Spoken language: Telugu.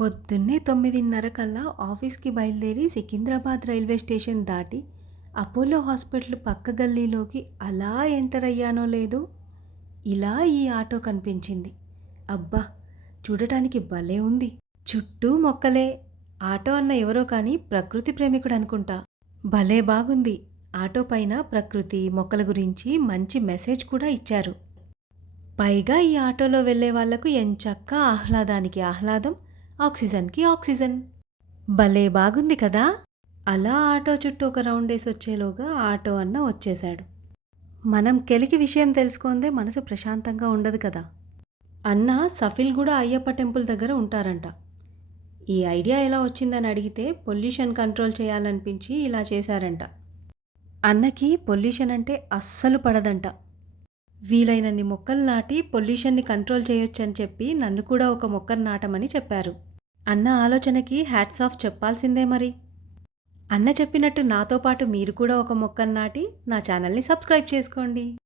పొద్దున్నే తొమ్మిదిన్నర కల్లా ఆఫీస్కి బయలుదేరి సికింద్రాబాద్ రైల్వే స్టేషన్ దాటి అపోలో హాస్పిటల్ పక్క గల్లీలోకి అలా ఎంటర్ అయ్యానో లేదో ఇలా ఈ ఆటో కనిపించింది. అబ్బా! చూడటానికి భలే ఉంది. చుట్టూ మొక్కలే. ఆటో అన్న ఎవరో కానీ ప్రకృతి ప్రేమికుడు అనుకుంటా. భలే బాగుంది. ఆటో పైన ప్రకృతి మొక్కల గురించి మంచి మెసేజ్ కూడా ఇచ్చారు. పైగా ఈ ఆటోలో వెళ్ళే వాళ్ళకు ఎంచక్క ఆహ్లాదానికి ఆహ్లాదం ఆక్సిజన్కి ఆక్సిజన్. భలే బాగుంది కదా! అలా ఆటో చుట్టూ ఒక రౌండ్ వేసి వచ్చేలోగా ఆటో అన్న వచ్చేశాడు. మనం కెలికి విషయం తెలుసుకుందే మనసు ప్రశాంతంగా ఉండదు కదా! అన్న సఫిల్ కూడా అయ్యప్ప టెంపుల్ దగ్గర ఉంటారంట. ఈ ఐడియా ఎలా వచ్చిందని అడిగితే పొల్యూషన్ కంట్రోల్ చేయాలనిపించి ఇలా చేశారంట. అన్నకి పొల్యూషన్ అంటే అస్సలు పడదంట. వీలైనన్ని మొక్కలు నాటి పొల్యూషన్ని కంట్రోల్ చేయొచ్చని చెప్పి నన్ను కూడా ఒక మొక్కను నాటమని చెప్పారు. అన్న ఆలోచనకి హ్యాట్స్ ఆఫ్ చెప్పాల్సిందే మరి. అన్న చెప్పినట్టు నాతో పాటు మీరు కూడా ఒక మొక్కను నాటి నా ఛానల్ని సబ్స్క్రైబ్ చేసుకోండి.